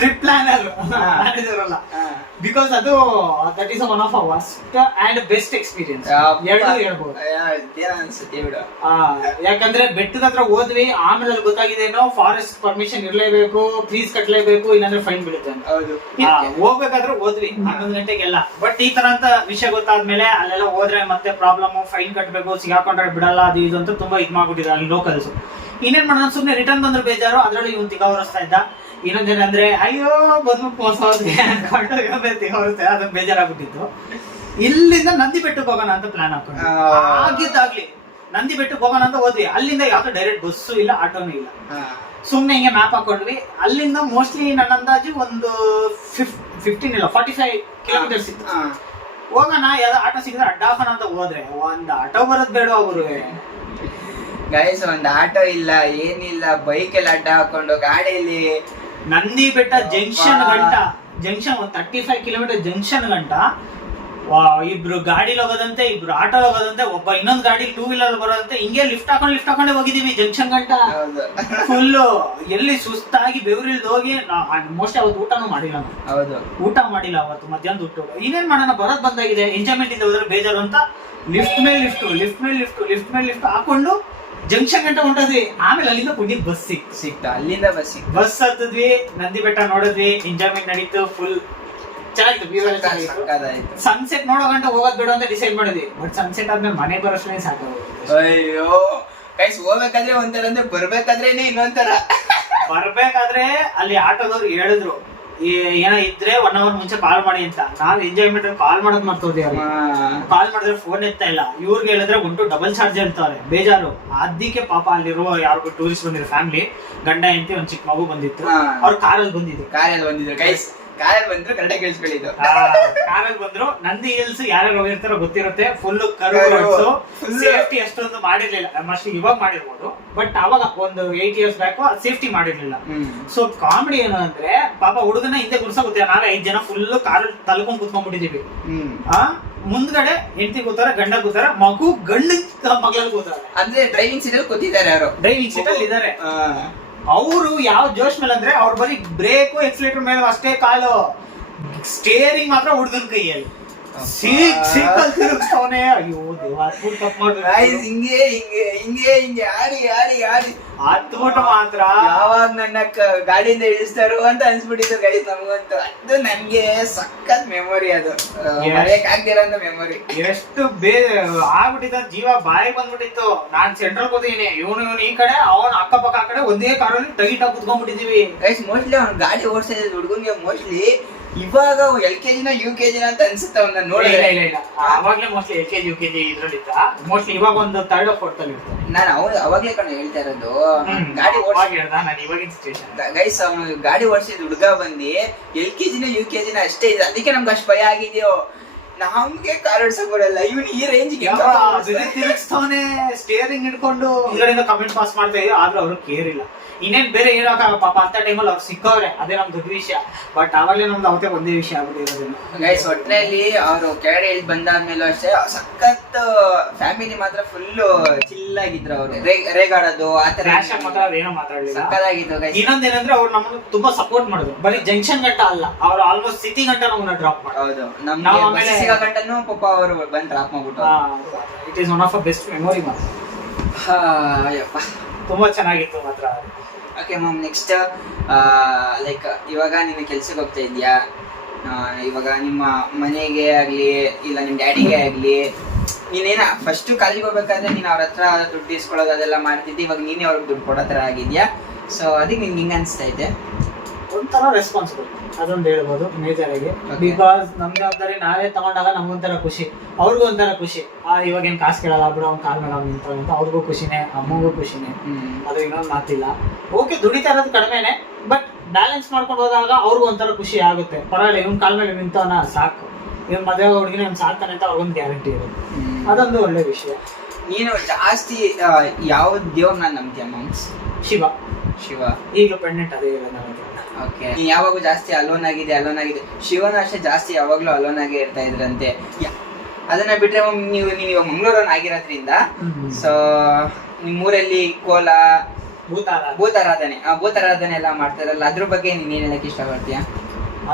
ಟ್ರಿಪ್ ಪ್ಲಾನರ್, ಮ್ಯಾನೇಜರ್ ಅಲ್ಲ. ಬಿಕಾಸ್ ಅದು that is one of a worst and best experience ಎರಡು ಹೇಳ್ಬೋದು. ಯಾಕಂದ್ರೆ ಬೆಟ್ಟದ ಹತ್ರ ಹೋದ್ವಿ, ಆಮೇಲೆ ಅಲ್ಲಿ ಗೊತ್ತಾಗಿದೇನೋ ಫಾರೆಸ್ಟ್ ಪರ್ಮಿಷನ್ ಇರ್ಲೇಬೇಕು, ಫೀಸ್ ಕಟ್ಲೇಬೇಕು, ಇಲ್ಲಾಂದ್ರೆ ಫೈನ್ ಬೀಳುತ್ತೆ. ಹೋಗ್ಬೇಕಾದ್ರೆ ಹೋದ್ವಿ 11 ಗಂಟೆಗೆಲ್ಲ. ಬಟ್ ಈ ತರ ಅಂತ ವಿಷಯ ಗೊತ್ತಾದ್ಮೇಲೆ ಅಲ್ಲೆಲ್ಲ ಹೋದ್ರೆ ಮತ್ತೆ ಪ್ರಾಬ್ಲಮ್, ಫೈನ್ ಕಟ್ಬೇಕು, ಸಿಗಾಕೊಂಡ್ರೆ ಬಿಡಲ್ಲ, ಅದು ಇದು ಅಂತ ತುಂಬಾ ಇದ್ ಮಾಡ್ಬಿಟ್ಟಿದ್ರು ಅಲ್ಲಿ ಲೋಕಲ್ಸ್. ಇನ್ನೇನ್ ಮಾಡೋಣ, ಸುಮ್ನೆ ರಿಟರ್ನ್ ಬಂದ್ರು ಬೇಜಾರು, ಅದ್ರಲ್ಲಿ ಇವ್ನು ತಿಗ ಹೊರಸ್ತಾ ಇದ್ದ. ಇನ್ನೊಂದೇನ ಅಂದ್ರೆ ಅಯ್ಯೋ ಬಂದು ಮೋಸ ಹೋದ್ವಿ ಅನ್ಕೊಂಡು ತಿಗ ಹೊರಸ್ತಾ, ಅದನ್ನ ಬೇಜಾರಾಗ್ಬಿಟ್ಟಿತ್ತು. ಇಲ್ಲಿಂದ ನಂದಿ ಬೆಟ್ಟಕ್ಕೆ ಹೋಗೋಣ ಅಂತ ಪ್ಲಾನ್ ಹಾಕೊಂಡು ಆಗಿದ್ದಾಗ್ಲಿ ನಂದಿ ಬೆಟ್ಟಕ್ಕೆ ಹೋಗೋಣ ಅಂತ ಹೋದ್ವಿ. ಅಲ್ಲಿಂದ ಯಾವ್ದು ಡೈರೆಕ್ಟ್ ಬಸ್ಸು ಇಲ್ಲ, ಆಟೋನು ಇಲ್ಲ. ಸುಮ್ನೆ ಹಿಂಗೆ ಮ್ಯಾಪ್ ಹಾಕೊಂಡ್ವಿ. ಅಲ್ಲಿಂದ ಮೋಸ್ಟ್ಲಿ ನನ್ನ ಅಂದಾಜು ಒಂದು 15 ಇಲ್ಲ 45 ಕಿಲೋಮೀಟರ್ಸ್ ಇತ್ತು. ಹೋಗೋಣ ಯಾವ್ದು ಆಟೋ ಸಿಗಿದ್ರೆ ಅಡ್ಡಾಕೋಣ ಅಂತ ಹೋದ್ರೆ ಒಂದ್ ಆಟೋ ಬರೋದ್ ಬೇಡ ಅವರು ಗೈಸ್. ಒಂದ್ ಆಟೋ ಇಲ್ಲ, ಏನಿಲ್ಲ, ಬೈಕ್ ಎಲ್ಲ ಅಡ್ಡ ಹಾಕೊಂಡು ಗಾಡಿಯಲ್ಲಿ ನಂದಿ ಬೆಟ್ಟ ಜಂಕ್ಷನ್ ಒಂದು 35 ಕಿಲೋಮೀಟರ್ ಜಂಕ್ಷನ್ ಗಂಟ. ಇಬ್ರು ಗಾಡಿಲಿ ಹೋಗೋದಂತೆ, ಇಬ್ರು ಆಟೋ ಹೋಗೋದಂತೆ, ಒಬ್ಬ ಇನ್ನೊಂದು ಗಾಡಿ 2 ವೀಲರ್ ಬರೋದಂತೆ, ಹಿಂಗೆ ಲಿಫ್ಟ್ ಹಾಕೊಂಡೆ ಹೋಗಿದೀವಿ ಜಂಕ್ಷನ್ ಗಂಟ. ಫುಲ್ ಎಲ್ಲಿ ಸುಸ್ತಾಗಿ ಬೆವರಿಲ್ದು ಹೋಗಿ ಮೋಸ್ಟ್ಲಿ ಅವತ್ತು ಊಟನೂ ಮಾಡಿಲ್ಲ. ಊಟ ಮಾಡಿಲ್ಲ ಅವತ್ತು ಮಧ್ಯಾಹ್ನ ಊಟ. ಇನ್ನೇನ್ ಮಾಡೋಣ, ಬರೋದ್ ಬಂದಾಗಿದೆ, ಎಂಜಾಯ್ಮೆಂಟ್ ಇಂದ ಹೋದ್ರೆ ಬೇಜಾರು ಅಂತ ಲಿಫ್ಟ್ ಮೇಲೆ ಲಿಫ್ಟ್ ಹಾಕೊಂಡು ಜಂಕ್ಷನ್ ಗಂಟ ಹೊಂಟದ್ವಿ. ಆಮೇಲೆ ಅಲ್ಲಿಂದ ಪುಣ್ಯಕ್ಕೆ ಬಸ್ ಸಿಕ್ತು. ಅಲ್ಲಿಂದ ಬಸ್ ಹತ್ತಿದ್ವಿ, ನಂದಿ ಬೆಟ್ಟ ನೋಡಿದ್ವಿ, ಎಂಜಾಯ್ಮೆಂಟ್ ನಡೀತು. ಫುಲ್ ಚೆನ್ನಾಗಿತ್ತು. ಸನ್ಸೆಟ್ ನೋಡೋ ಗಂಟ ಹೋಗೋದ್ ಬೇಡ ಅಂತ ಡಿಸೈಡ್ ಮಾಡಿದ್ವಿ. ಬಟ್ ಸನ್ಸೆಟ್ ಆದ್ಮೇಲೆ ಮನೆಗೆ ಬರೋಷ್ಟೇ ಸಾಕಾಗುತ್ತೆ. ಅಯ್ಯೋ ಗೈಸ್, ಹೋಗ್ಬೇಕಾದ್ರೆ ಒಂಥರ ಅಂದ್ರೆ ಬರ್ಬೇಕಾದ್ರೇನೆ ಇನ್ನೊಂಥರ. ಬರ್ಬೇಕಾದ್ರೆ ಅಲ್ಲಿ ಆಟೋದವ್ರು ಹೇಳಿದ್ರು ಏನೋ ಇದ್ರೆ 1 hour ಮುಂಚೆ ಕಾಲ್ ಮಾಡಿ ಅಂತ. ನಾವ್ ಎಂಜಾಯ್ಮೆಂಟ್ ಕಾಲ್ ಮಾಡೋದ್ ಮರ್ತೋದ್ವಿ. ಕಾಲ್ ಮಾಡಿದ್ರೆ ಫೋನ್ ಎತ್ತಾ ಇಲ್ಲ. ಇವ್ರಿಗೆ ಹೇಳಿದ್ರೆ ಉಂಟು ಡಬಲ್ ಚಾರ್ಜ್ ಹೇಳ್ತಾರೆ, ಬೇಜಾರು. ಅದಕ್ಕೆ ಪಾಪ ಅಲ್ಲಿರುವ ಯಾರಿಗೂ ಟೂರಿಸ್ಟ್ ಬಂದಿರೋ ಫ್ಯಾಮಿಲಿ, ಗಂಡ ಹೆಂಡತಿ ಒಂದ್ ಚಿಕ್ಕ ಮಗು ಬಂದಿತ್ತು. ಅವ್ರು ಕಾರಲ್ಲಿ ಬಂದಿದ್ರು ಗೈಸ್. ಕಾರಲ್ಲಿ ಬಂದ್ರು ಕರೆಕ್ಟಾಗಿ ಕೇಳಿಸ್ಕೊಳ್ಳಿದ್ದು. ಕಾರಲ್ಲಿ ಬಂದ್ರು. ನಂದಿ ಹಿಲ್ಸ್ ಯಾರ್ಯಾರು ಹೋಗಿರ್ತಾರೋ ಗೊತ್ತಿರುತ್ತೆ. ಫುಲ್ ಕರ್ವ್, ಸೇಫ್ಟಿ ಅಷ್ಟೊಂದು ಮಾಡಿರ್ಲಿಲ್ಲ. ಇವಾಗ ಮಾಡಿರ್ಬೋದು, ಬಟ್ ಅವಾಗ ಒಂದು 8 years ಬ್ಯಾಕ್ ಸೇಫ್ಟಿ ಮಾಡಿರ್ಲಿಲ್ಲ. ಸೊ ಕಾಮಿಡಿ ಏನು ಅಂದ್ರೆ, ಪಾಪ ಹುಡುಗನ ಹಿಂದೆ ಗುಡ್ಸ ಗೊತ್ತಿಲ್ಲ, ನಾವೇ 5 ಜನ ಫುಲ್ ಕಾರಲ್ಲಿ ತಲ್ಕೊಂಡ್ ಕುತ್ಕೊಂಡ್ಬಿಟ್ಟಿದೀವಿ. ಮುಂದ್ಗಡೆ ಹೆಂಡತಿ ಕೂತಾರ, ಗಂಡ ಕೂತಾರ, ಮಗು ಗಂಡ ಮಗಳಲ್ಲಿ ಕೂತಾರ. ಅಂದ್ರೆ ಡ್ರೈವಿಂಗ್ ಸೀಟ್ ಅಲ್ಲಿ ಕೂತಿದ್ದಾರೆ, ಯಾರು ಡ್ರೈವಿಂಗ್ ಸೀಟ್ ಅಲ್ಲಿ ಇದಾರೆ. ಅವರು ಯಾವ ಜೋಶ್ ಮೇಲೆ ಅಂದ್ರೆ, ಅವ್ರು ಬರೀ ಬ್ರೇಕು ಎಕ್ಸಿಲೇಟರ್ ಮೇಲೆ ಅಷ್ಟೇ ಕಾಲು, ಸ್ಟೇರಿಂಗ್ ಮಾತ್ರ ಹುಡುಗನ ಕೈಯಲ್ಲಿ. ಸೀಕಲ್ ತಿರುಗಿಸ್ತವನೆ. ಅಯ್ಯೋ ದೇವ, ತಪ್ಪು ಮಾಡ್ಬೇಕು. ಹಿಂಗೆ ಆಡಿ ಹತ್ಬಿಟ್ಟು ಮಾತ್ರ ಯಾವಾಗ ನನ್ನ ಗಾಡಿಯಿಂದ ಇಳಿಸ್ತಾರೋ ಅಂತ ಅನ್ಸ್ಬಿಟ್ಟಿತ್ತು ಗೈಸ್ ನಮಗಂತೂ. ಅದು ನನ್ಗೆ ಸಖತ್ ಮೆಮೊರಿ, ಅದು ಮರೆಯಕ್ಕಾಗ್ದಿರೋಂಥ ಮೆಮೊರಿ. ಎಷ್ಟು ಆಗ್ಬಿಟ್ಟಿದ್ದ, ಜೀವ ಬಾಯಿ ಬಂದ್ಬಿಟ್ಟಿತ್ತು. ನಾನ್ ಸೆಂಟ್ರಲ್ ಕೂತೀನಿ, ಇವನು ಈ ಕಡೆ, ಅವನ ಅಕ್ಕಪಕ್ಕ ಆ ಕಡೆ, ಒಂದೇ ಕಾರಲ್ಲಿ ಟೈಟ್ ಆಗಿ ಕುತ್ಕೊಂಡ್ಬಿಟ್ಟಿದೀವಿ ಗೈಸ್. ಮೋಸ್ಟ್ಲಿ ಅವ್ನು ಗಾಡಿ ಓಡಿಸ್ತಾ ಇದ್ದ ಹುಡುಗನ್ಗೆ ಮೋಸ್ಟ್ಲಿ ಇವಾಗ LKG UKG ಅಂತ ಅನ್ಸುತ್ತೆ ಅವ್ನ ನೋಡಿ. ಇಲ್ಲ ಅವಾಗ್ಲೇ ಮೋಸ್ಟ್ಲಿ LKG UKG ಇದ್ರಲ್ಲಿದ್ದ. ಮೋಸ್ಟ್ಲಿ ಇವಾಗ ಒಂದು ಥರ್ಡ್ ಫೋರ್ತ್ ಅಲ್ಲಿ ಇರ್ತಾನೆ. ನಾನು ಅವಾಗ್ಲೇ ಕಣ ಹೇಳ್ತಾ ಇರೋದು, ಗಾಡಿ ನಾನು ಇವಾಗಿನ ಸಿಚುವೇಶನ್. ಗೈಸ್ ಅವ್ನು ಗಾಡಿ ಓಡಿಸಿದ ಹುಡುಗ ಬಂದು LKG UKG ಅಷ್ಟೇ ಇದೆ, ಅದಕ್ಕೆ ನಮ್ಗೆ ಅಷ್ಟು ಭಯ ಆಗಿದೆಯೋ. ನಮ್ಗೆ ಕಾರ್ ಓಡಿಸಕ್ ಬರಲ್ಲ, ಇವನು ಈ ರೇಂಜ್ಗೆ ತಿರುಗಿಸ್ತಾವನೆ ಸ್ಟೇರಿಂಗ್ ಹಿಡ್ಕೊಂಡು. ಇದರಿಂದ ಕಮೆಂಟ್ ಪಾಸ್ ಮಾಡ್ತಾ ಇದೀವಿ, ಆದ್ರೆ ಅವರು ಕೇರ್ ಇಲ್ಲ. ಇನ್ನೇನ್ ಬೇರೆ ಹೇಳೋಕ ಪಾಪ ಅಂತ ಟೈಮಲ್ಲಿ ಅವ್ರು ಸಿಕ್ಕವ್ರೆ, ಅದೇ ನಮ್ ದೊಡ್ಡ ವಿಷಯ. ಬಟ್ ಅವಾಗಲೇ ನಮ್ದು ಅವತ್ತೇ ಒಂದೇ ವಿಷಯ ಆಗ್ಬಿಟ್ಟಿರೋದಿಲ್ಲ ಗೈಸ್. ಒಟ್ಟಿನಲ್ಲಿ ಅವರು ಕೆಳಗಡೆ ಇಳಿದು ಬಂದಾದ್ಮೇಲೂ ಅಷ್ಟೇ ಸಖತ್ ಫ್ಯಾಮಿಲಿ ಮಾತ್ರ ಫುಲ್ ಚಿಲ್ಲಾಗಿದ್ರು. ಅವರು ರೇಗಾಡೋದು ಆತರ ಮಾತ್ರ ಏನೋ ಮಾತಾಡಲಿಲ್ಲ, ಸಕ್ಕದಾಗಿತ್ತು ಗೈಸ್. ಇನ್ನೊಂದೇನಂದ್ರೆ ಅವ್ರು ನಮ್ಮನ್ನು ತುಂಬಾ ಸಪೋರ್ಟ್ ಮಾಡಿದ್ರು. ಬರೀ ಜಂಕ್ಷನ್ ಗಂಟ ಅಲ್ಲ, ಅವ್ರು ಆಲ್ಮೋಸ್ಟ್ ಸಿಟಿ ಗಂಟ ನಮ್ಮನ್ನ ಡ್ರಾಪ್ ಮಾಡಿದ್ರು. ಹೌದು, ನಮ್ಗೆ ಸಿಗೋ ಗಂಟನು ಪಾಪ ಅವರು ಬಂದು ಡ್ರಾಪ್ ಮಾಡ್ಬಿಟ್ಟು. It is one of a best memory ಮಾತ್ರ. ಅಯ್ಯಪ್ಪ, ತುಂಬಾ ಚೆನ್ನಾಗಿತ್ತು ಮಾತ್ರ. ಓಕೆ ಮ್ಯಾಮ್, ನೆಕ್ಸ್ಟ್ ಲೈಕ್ ಇವಾಗ ನೀನು ಕೆಲ್ಸಕ್ಕೆ ಹೋಗ್ತಾ ಇದೀಯಾ, ಇವಾಗ ನಿಮ್ಮ ಮನೆಗೆ ಆಗಲಿ ಇಲ್ಲ ನಿಮ್ಮ ಡ್ಯಾಡಿಗೆ ಆಗಲಿ, ನೀನೇನ ಫಸ್ಟು ಕಾಲೇಜಿಗೆ ಹೋಗ್ಬೇಕಾದ್ರೆ ನೀನು ಅವ್ರ ಹತ್ರ ದುಡ್ಡು ಇಸ್ಕೊಳ್ಳೋದು ಅದೆಲ್ಲ ಮಾಡ್ತಿದ್ದೆ, ಇವಾಗ ನೀನೇ ಅವ್ರಿಗೆ ದುಡ್ಡು ಕೊಡೋ ಥರ ಆಗಿದ್ಯಾ. ಸೊ ಅದಕ್ಕೆ ನಿನ್ಗೆ ಹಿಂಗೆ ಅನಿಸ್ತಾ ಇದೆ? ಒಂಥರ ರೆಸ್ಪಾನ್ಸಿಬಲ್ ಅದೊಂದು ಹೇಳ್ಬೋದು ಮೇಜರ್ ಆಗಿ. ಬಿಕಾಸ್ ನಮ್ ಜವಾಬ್ದಾರಿ ನಾವೇ ತಗೊಂಡಾಗ ನಮ್ಗೊಂಥರ ಖುಷಿ, ಅವ್ರಿಗೂ ಒಂಥರ ಖುಷಿ. ಇವಾಗ ಏನ್ ಕಾಸು ಕೇಳಲ್ಲ ಬಿಡು, ಅವ್ನ ಕಾಲ್ ಮೇಲೆ ಅವ್ನು ನಿಂತ, ಅವ್ರಿಗೂ ಖುಷಿನೇ, ಅಮ್ಮಗೂ ಖುಷಿನೇ. ಅದು ಇನ್ನೊಂದು ಮಾತಿಲ್ಲ. ಓಕೆ, ದುಡಿತಾ ಇರೋದು ಕಡಿಮೆನೆ, ಬಟ್ ಬ್ಯಾಲೆನ್ಸ್ ಮಾಡ್ಕೊಂಡು ಹೋದಾಗ ಅವ್ರಿಗೂ ಒಂಥರ ಖುಷಿ ಆಗುತ್ತೆ. ಪರವಾಗಿಲ್ಲ, ಇವ್ನ ಕಾಲ್ ಮೇಲೆ ನಿಂತವನ ಸಾಕು, ಇವ್ನ ಮದುವೆ ಹುಡುಗಿನ ಇವ್ನು ಸಾಕ್ತಾನೆ ಅಂತ ಅವ್ರಿಗೊಂದು ಗ್ಯಾರಂಟಿ ಇರುತ್ತೆ. ಅದೊಂದು ಒಳ್ಳೆ ವಿಷಯ. ನೀನು ಜಾಸ್ತಿ ಯಾವ ದೇವ್ರನ್ನ ನಂಬ್ತೀಯ ಮಾಮ್ಸ್? ಶಿವ. ಈಗ ಪ್ರೆಗ್ನೆಂಟ್ ಅದೇ ಇಲ್ಲ ನನಗೆ. ಓಕೆ, ನೀನ್ ಯಾವಾಗೂ ಜಾಸ್ತಿ ಅಲೋನ್ ಆಗಿದೆ. ಶಿವನ ಅಷ್ಟೇ ಜಾಸ್ತಿ ಯಾವಾಗ್ಲೂ ಅಲೋನ್ ಆಗೇ ಇರ್ತಾ ಇದ್ರಂತೆ. ಅದನ್ನ ಬಿಟ್ರೆ ನೀವು ಇವಾಗ ಮಂಗಳೂರನ್ನ ಆಗಿರೋದ್ರಿಂದ, ಸೊ ನಿಮ್ಮೂರಲ್ಲಿ ಕೋಲ, ಭೂತಾರಾಧನೆ ಎಲ್ಲ ಮಾಡ್ತಾರಲ್ಲ, ಅದ್ರ ಬಗ್ಗೆ ನೀನ್ ಏನ್ ಹೇಳಕ್ ಇಷ್ಟಪಡ್ತೀಯ?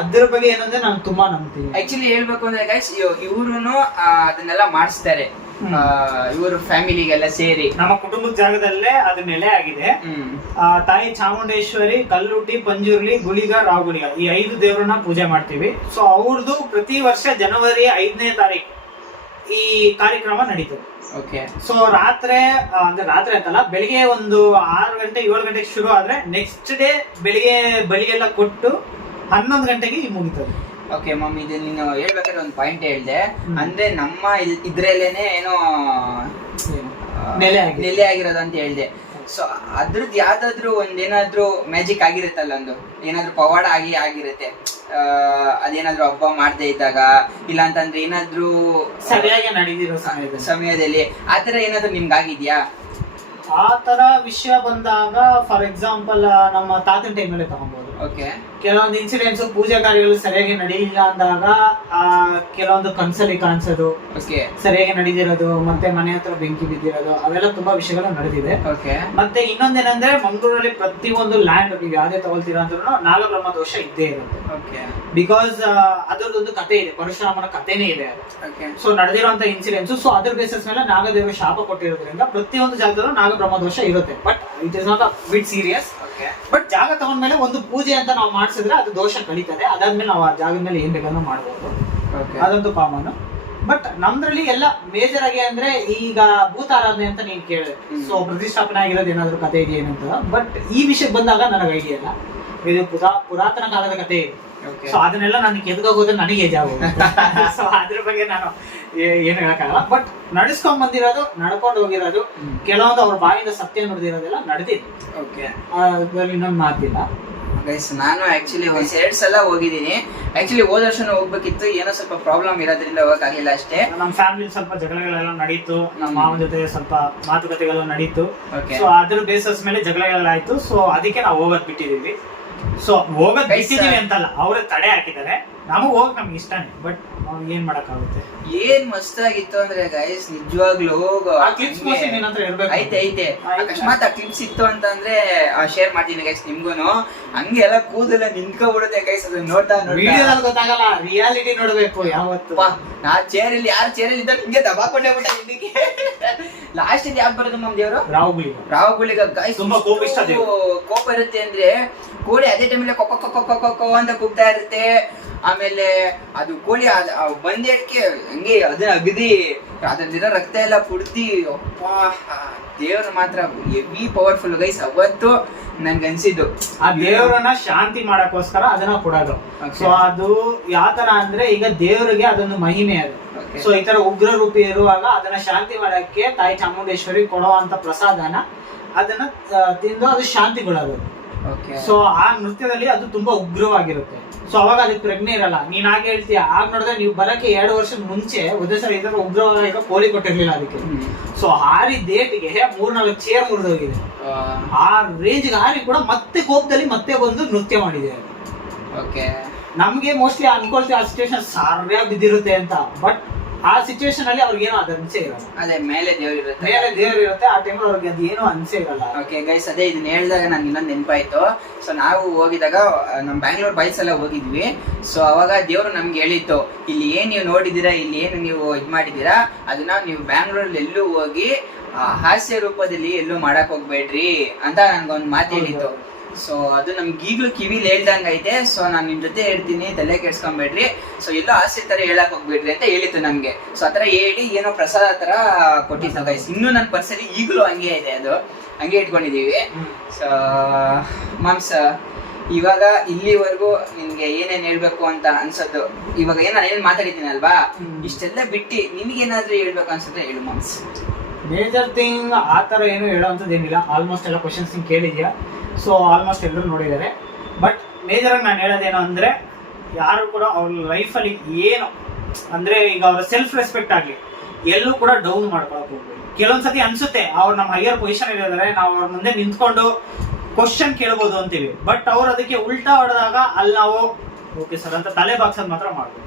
ಅದ್ರ ಬಗ್ಗೆ ಏನಂದ್ರೆ ನಾನು ತುಂಬಾ ನಂಬ್ತೀನಿ. ಆಕ್ಚುಲಿ ಹೇಳ್ಬೇಕು ಅಂದ್ರೆ ಗೈಸ್, ಇವ್ರುನು ಅದನ್ನೆಲ್ಲ ಮಾಡಿಸ್ತಾರೆ, ಇವರು ಫ್ಯಾಮಿಲಿಗೆಲ್ಲ ಸೇರಿ. ನಮ್ಮ ಕುಟುಂಬದ ಜಾಗದಲ್ಲೇ ಅದು ನೆಲೆ ಆಗಿದೆ. ತಾಯಿ ಚಾಮುಂಡೇಶ್ವರಿ, ಕಲ್ಲುಟಿ, ಪಂಜುರ್ಲಿ, ಗುಳಿಗ, ರಾಗುಳಿಗ, ಈ 5 ದೇವರನ್ನ ಪೂಜೆ ಮಾಡ್ತೀವಿ. ಸೊ ಅವ್ರದ್ದು ಪ್ರತಿ ವರ್ಷ ಜನವರಿ 5ನೇ ತಾರೀಕು ಈ ಕಾರ್ಯಕ್ರಮ ನಡೀತದೆ. ಓಕೆ, ಸೊ ರಾತ್ರಿ ಅಂತಲ್ಲ, ಬೆಳಿಗ್ಗೆ ಒಂದು 6 ಗಂಟೆ 7 ಗಂಟೆಗೆ ಶುರು ಆದ್ರೆ ನೆಕ್ಸ್ಟ್ ಡೇ ಬೆಳಿಗ್ಗೆ ಬಲಿಗೆಲ್ಲ ಕೊಟ್ಟು 11 ಗಂಟೆಗೆ ಮುಗಿತದೆ. ಓಕೆ ಮಮ್ಮಿ, ಇದು ನೀನು ಹೇಳ್ಬೇಕಾದ್ರೆ ಒಂದು ಪಾಯಿಂಟ್ ಹೇಳ್ದೆ, ಅಂದ್ರೆ ನಮ್ಮ ಇದ್ರಲ್ಲೇನೆ ಏನೋ ನೆಲೆ ಆಗಿರೋದು ಅಂತ ಹೇಳ್ದೆ. ಸೊ ಅದ್ರದ್ದು ಯಾವ್ದಾದ್ರು ಒಂದೇನಾದ್ರು ಮ್ಯಾಜಿಕ್ ಆಗಿರುತ್ತಲ್ಲ, ಒಂದು ಏನಾದ್ರು ಪವಾಡ ಆಗಿರುತ್ತೆ, ಅದೇನಾದ್ರು ಹಬ್ಬ ಮಾಡದೇ ಇದ್ದಾಗ, ಇಲ್ಲ ಅಂತಂದ್ರೆ ಏನಾದ್ರು ಸರಿಯಾಗಿ ನಡೆದಿರೋ ಸಮಯದಲ್ಲಿ ಆತರ ಏನಾದ್ರು ನಿಮ್ಗಾಗಿದ್ಯಾ? ಆ ತರ ವಿಷಯ ಬಂದಾಗ ಫಾರ್ ಎಕ್ಸಾಂಪಲ್ ನಮ್ಮ ತಾತನ ಟೈಮಲ್ಲೇ ತಗೊಬಹುದು. ಓಕೆ, ಕೆಲವೊಂದು ಇನ್ಸಿಡೆಂಟ್ಸ್, ಪೂಜಾ ಕಾರ್ಯಗಳು ಸರಿಯಾಗಿ ನಡೆಯಲಿಲ್ಲ ಅಂದಾಗ ಕೆಲವೊಂದು ಕನ್ಸಲ್ಲಿ ಕಾಣಿಸೋದು, ಸರಿಯಾಗಿ ನಡೆದಿರೋದು, ಮತ್ತೆ ಮನೆ ಹತ್ರ ಬೆಂಕಿ ಬಿದ್ದಿರೋದು, ಅವೆಲ್ಲ ತುಂಬಾ ವಿಷಯಗಳು ನಡೆದಿದೆ. ಮತ್ತೆ ಇನ್ನೊಂದೇನಂದ್ರೆ ಮಂಗಳೂರಲ್ಲಿ ಪ್ರತಿಯೊಂದು ಲ್ಯಾಂಡ್ ನೀವು ಯಾವ್ದೇ ತಗೊಳ್ತೀರಾ ಅಂದ್ರೂ ನಾಗಬ್ರಹ್ಮ ದೋಷ ಇದ್ದೇ ಇರುತ್ತೆ. ಬಿಕಾಸ್ ಅದರದೊಂದು ಕತೆ ಇದೆ, ಪರಶುರಾಮನ ಕಥೆನೇ ಇದೆ. ಸೊ ನಡೆದಿರುವಂತ ಇನ್ಸಿಡೆಂಟ್ಸ್, ಸೊ ಅದ್ರ ಬೇಸಿಸ್ ಮೇಲೆ ನಾಗದೇವ ಶಾಪ ಕೊಟ್ಟಿರೋದ್ರಿಂದ ಪ್ರತಿಯೊಂದು ಜಾಗದಲ್ಲೂ ನಾಗಬ್ರಹ್ಮ ದೋಷ ಇರುತ್ತೆ. But it is not a bit serious. But ಜಾಗ ತಗೊಂಡ್ಮೇಲೆ ಒಂದು ಪೂಜೆ ಅಂತ ನಾವು ಮಾಡಿಸಿದ್ರೆ ಅದು ದೋಷ ಕಳೀತದೆ. ಅದಾದ್ಮೇಲೆ ನಾವು ಆ ಜಾಗದ ಮೇಲೆ ಏನ್ ಬೇಕಾದ್ರೂ ಮಾಡ್ಬೋದು, ಅದೊಂದು ಕಾಮನ್. ಬಟ್ ನಮ್ದ್ರಲ್ಲಿ ಎಲ್ಲ ಮೇಜರ್ ಆಗಿ ಅಂದ್ರೆ ಈಗ ಭೂತಾರಾಧನೆ ಅಂತ ನೀನ್ ಕೇಳಿದೆ. ಸೊ ಪ್ರತಿಷ್ಠಾಪನೆ ಆಗಿರೋದು ಏನಾದ್ರು ಕತೆ ಇದೆಯಾ ಏನಂತ. ಬಟ್ ಈ ವಿಷಯಕ್ಕೆ ಬಂದಾಗ ನನಗೆ ಐಡಿಯಾ ಇಲ್ಲ, ಇದು ಪುರಾತನ ಕಾಲದ ಕತೆ ಇದೆ. ಸೊ ಅದನ್ನೆಲ್ಲ ನನಗೆ ಎದ್ಗೋಗೋದ್ರೆ ನನಗೆ ಏಜ್ ಆಗೋದು. ಸೊ ಅದ್ರ ಬಗ್ಗೆ ನಾನು ಏನು ಹೇಳಕ್ಕಾಗಲ್ಲ. ಬಟ್ ನಡೆಸ್ಕೊಂಡ್ ಬಂದಿರೋದು, ನಡ್ಕೊಂಡು ಹೋಗಿರೋದು, ಕೆಲವೊಂದು ಅವ್ರ ಬಾಯಿಂದ ಸತ್ಯ ನುಡಿದಿರೋದೆಲ್ಲ ನಡೆದಿದೆ. ಅದ್ರಲ್ಲಿ ಇನ್ನೊಂದು ಮಾತಿಲ್ಲ. ನಾನು ಆಕ್ಚುಲಿ 2 ಸಲ ಹೋಗಿದ್ದೀನಿ. ಆಕ್ಚುಲಿ ಹೋದ ವರ್ಷ ಹೋಗ್ಬೇಕಿತ್ತು, ಏನೋ ಸ್ವಲ್ಪ ಪ್ರಾಬ್ಲಮ್ ಇರೋದ್ರಿಂದ ಹೋಗಕ್ಕಾಗಿಲ್ಲ ಅಷ್ಟೇ. ನಮ್ಮ ಫ್ಯಾಮಿಲಿ ಸ್ವಲ್ಪ ಜಗಳಗಳೆಲ್ಲ ನಡೀತು, ನಮ್ಮ ಮಾವನ ಜೊತೆ ಸ್ವಲ್ಪ ಮಾತುಕತೆಗಳು ನಡೀತು. ಸೊ ಅದ್ರ ಬೇಸಸ್ ಮೇಲೆ ಜಗಳಗಳೆಲ್ಲ ಆಯ್ತು. ಸೊ ಅದಕ್ಕೆ ನಾವು ಹೋಗೋದ್ ಬಿಟ್ಟಿದೀವಿ. ಸೊ ಹೋಗೋದ್ ಬಿಟ್ಟಿದೀವಿ ಅಂತಲ್ಲ, ಅವರೇ ತಡೆ ಹಾಕಿದ್ದಾರೆ. ನಮಗ್ ಹೋಗಕ್ ನಮ್ಗೆ ಇಷ್ಟನೇ. ಬಟ್ ಏನ್ ಮಾಡಕ್ಕಾಗುತ್ತೆ. ಏನ್ ಮಸ್ತಾಗಿತ್ತು ಅಂದ್ರೆ ಗೈಸ್ ನಿಜವಾಗ್ಲೂ ಐತೆ ಅಕಸ್ಮಾತ್ ಆ ಕ್ಲಿಪ್ಸ್ ಇತ್ತು ಅಂತಂದ್ರೆ ಶೇರ್ ಮಾಡ್ತೀನಿ ಗೈಸ್ ನಿಮ್ಗೂನು. ಹಂಗೆ ಎಲ್ಲ ಕೂದಲ ನಿಂತ್ಕೊಬಿಡುತ್ತೆ ಗೈಸ್ ಅದನ್ನ ನೋಡ್ತಾ ಗೊತ್ತಾಗಲ್ಲ, ರಿಯಾಲಿಟಿ ನೋಡ್ಬೇಕು ಯಾವತ್ತು. ನಾ ಚೇರಲ್ಲಿ ಯಾರು ಚೇರಲ್ಲಿ ಇದ್ದ ನಿಮ್ಗೆ ದಬಾಕೊಂಡೇ ಬಿಟ್ಟ ಹಿಂದಿಗೆ. ಲಾಸ್ಟ್ ಅಲ್ಲಿ ಯಾಕೆ ಬರೋದು ನಮ್ ದೇವ್ರು ರಾವ್ ಗುಳಿಗ ಗೈಸ್. ತುಂಬಾ ಕೋಪ ಇರುತ್ತೆ ಅಂದ್ರೆ ಕೋಳಿ ಅದೇ ಟೈಮಲ್ಲಿ ಕೊಕ್ಕೊ ಅಂತ ಕೂಗ್ತಾ ಇರುತ್ತೆ. ಆಮೇಲೆ ಅದು ಕೋಳಿ ಬಂದೇಟ್ಗೆ ಹಂಗೆ ಅದನ್ನ ಅಗದಿ ಅದ್ರಲ್ಲಿರೋ ರಕ್ತ ಎಲ್ಲ ಕುಡ್ದಿ ಅಪ್ಪ ದೇವ್ರ ಮಾತ್ರ ಹೆವಿ ಪವರ್ಫುಲ್ ಗೈಸ್. ಅವತ್ತು ನನ್ಗೆ ಅನ್ಸಿದ್ದು ಆ ದೇವರನ್ನ ಶಾಂತಿ ಮಾಡಕ್ಕೋಸ್ಕರ ಅದನ್ನ ಕೊಡೋದು. ಸೊ ಅದು ಯಾತರ ಅಂದ್ರೆ ಈಗ ದೇವರಿಗೆ ಅದೊಂದು ಮಹಿಮೆ ಅದು. ಸೊ ಈ ತರ ಉಗ್ರ ರೂಪಿ ಇರುವಾಗ ಅದನ್ನ ಶಾಂತಿ ಮಾಡಕ್ಕೆ ತಾಯಿ ಚಾಮುಂಡೇಶ್ವರಿ ಕೊಡುವಂತ ಪ್ರಸಾದನ ಅದನ್ನ ತಿಂದು ಅದು ಶಾಂತಿಗೊಳ್ಳೋದು. ಸೊ ಆ ನೃತ್ಯದಲ್ಲಿ ಅದು ತುಂಬಾ ಉಗ್ರವಾಗಿರುತ್ತೆ. ಸೊ ಅವಾಗ ಅದಕ್ಕೆ ಪ್ರಜ್ಞೆ ಇರಲ್ಲ. ನೀನ್ ಹಾಗೆ ಹೇಳ್ತೀಯ, ಆಗ ನೋಡಿದ್ರೆ ನೀವು ಬರಕ್ಕೆ 2 ವರ್ಷದ ಮುಂಚೆ ಒಂದೇ ಸಲ ಇದರ ಉಗ್ರವಾಗ ಕೋಳಿ ಕೊಟ್ಟಿರ್ಲಿಲ್ಲ ಅದಕ್ಕೆ. ಸೊ ಹಾರಿ ಡೇಟ್ಗೆ 3-4 ಚೇರ್ ಮುರಿದೋಗಿದೆ. ಆ ರೇಂಜ್ಗೆ ಹಾರಿ ಕೂಡ ಮತ್ತೆ ಕೋಪದಲ್ಲಿ ಮತ್ತೆ ಬಂದು ನೃತ್ಯ ಮಾಡಿದೆ. ನಮ್ಗೆ ಮೋಸ್ಟ್ಲಿ ಅನ್ಕೊಳ್ತೀವಿ ಆ ಸಿಚುವೇಶನ್ ಸರಿಯಾಗಿ ಬಿದ್ದಿರುತ್ತೆ ಅಂತ. ಬಟ್ ಆ ಸಿಚುವೇಶನ್ ಅಲ್ಲಿ ಅವ್ರಿಗೇನೋ ಅದು ಅನ್ಸೇ ಇರಲ್ಲ. ಅದೇ ಮೇಲೆ ದೇವ್ರು ಇರುತ್ತೆ. ಆ ಟೈಮಲ್ಲಿ ಅವ್ರಿಗೆ ಅದು ಏನೋ ಅನ್ಸೇ ಇರಲ್ಲ. ಓಕೆ ಗೈಸ್, ಅದೇ ಇದನ್ನ ಹೇಳಿದಾಗ ನನ್ಗೆ ಇನ್ನೊಂದು ನೆನಪಾಯ್ತು. ಸೊ ನಾವು ಹೋಗಿದಾಗ ನಮ್ ಬ್ಯಾಂಗ್ಳೂರ್ ಬಾಯ್ಸ್ ಎಲ್ಲ ಹೋಗಿದ್ವಿ. ಸೊ ಅವಾಗ ದೇವ್ರು ನಮ್ಗೆ ಹೇಳಿತ್ತು, ಇಲ್ಲಿ ಏನ್ ನೀವು ನೋಡಿದೀರಾ, ಇಲ್ಲಿ ಏನು ನೀವು ಇದ್ ಮಾಡಿದೀರಾ, ಅದನ್ನ ನೀವು ಬ್ಯಾಂಗ್ಳೂರಲ್ಲಿ ಎಲ್ಲೂ ಹೋಗಿ ಹಾಸ್ಯ ರೂಪದಲ್ಲಿ ಎಲ್ಲೂ ಮಾಡಕ್ ಹೋಗ್ಬೇಡ್ರಿ ಅಂತ ನನ್ಗೊಂದು ಮಾತು ಹೇಳಿತ್ತು. ಸೊ ಅದು ನಮ್ಗೆ ಈಗ್ಲೂ ಕಿವಿಲಿ ಹೇಳ್ದಂಗ ಐತೆ. ಸೊ ನಾನು ನಿಮ್ ಜೊತೆ ಹೇಳ್ತೀನಿ, ತಲೆ ಕೆಡ್ಸ್ಕೊಂಬೇಡ್ರಿ, ಸೊ ಎಲ್ಲೋ ಆಸೆ ತರ ಹೇಳಕ್ ಹೋಗ್ಬೇಡ್ರಿ ಅಂತ ಹೇಳಿತ್ತು ನಮ್ಗೆ. ಸೊ ಆತರ ಹೇಳಿ ಏನೋ ಪ್ರಸಾದ ತರ ಕೊಟ್ಟಿತ್ತು ಗೈಸ್. ಇನ್ನೂ ನನ್ನ ಪರ್ಸಲ್ಲಿ ಈಗಲೂ ಹಂಗೆ ಇದೆ, ಅದು ಹಂಗೆ ಇಟ್ಕೊಂಡಿದೀವಿ. ಸೊ ಮಾಮ್ಸ, ಇವಾಗ ಇಲ್ಲಿವರೆಗೂ ನಿನ್ಗೆ ಏನೇನ್ ಹೇಳ್ಬೇಕು ಅಂತ ಅನ್ಸದ್ದು, ಇವಾಗ ಏನ್ ಮಾತಾಡಿದ್ದೀನಲ್ವಾ, ಇಷ್ಟೆಲ್ಲ ಬಿಟ್ಟು ನಿಮ್ಗೇನಾದ್ರೂ ಹೇಳ್ಬೇಕು ಅನ್ಸುತ್ತೆ ಹೇಳು ಮಾಮ್ಸ್. ಮೇಜರ್ ಥಿಂಗ್ ಆತರ ಏನು ಹೇಳೋಂಥದ್ದು ಏನಿಲ್ಲ. ಆಲ್ಮೋಸ್ಟ್ ಎಲ್ಲ ಕ್ವಶನ್ಸ್ ಕೇಳಿದ್ಯಾ. ಸೊ ಆಲ್ಮೋಸ್ಟ್ ಎಲ್ಲರೂ ನೋಡಿದ್ದಾರೆ. ಬಟ್ ಮೇಜರ್ ಆಗಿ ನಾನು ಹೇಳೋದೇನು ಅಂದ್ರೆ, ಯಾರು ಕೂಡ ಅವ್ರ ಲೈಫಲ್ಲಿ ಏನು ಅಂದ್ರೆ ಈಗ ಅವ್ರ ಸೆಲ್ಫ್ ರೆಸ್ಪೆಕ್ಟ್ ಆಗಲಿ ಎಲ್ಲೂ ಕೂಡ ಡೌನ್ ಮಾಡ್ಕೊಳಕ್ ಹೋಗ್ಬೇಕು. ಕೆಲವೊಂದ್ಸತಿ ಅನ್ಸುತ್ತೆ ಅವ್ರು ನಮ್ಮ ಹೈಯರ್ ಪೊಸಿಷನ್ ಇರೋದ್ರೆ ನಾವು ಅವ್ರ ಮುಂದೆ ನಿಂತ್ಕೊಂಡು ಕ್ವಶನ್ ಕೇಳ್ಬೋದು ಅಂತೀವಿ. ಬಟ್ ಅವ್ರು ಅದಕ್ಕೆ ಉಲ್ಟಾ ಹೊಡೆದಾಗ ಅಲ್ಲಿ ನಾವು ಓಕೆ ಸರ್ ಅಂತ ತಲೆ ಬಾಗ್ಸೋದು ಮಾತ್ರ ಮಾಡ್ಬೋದು.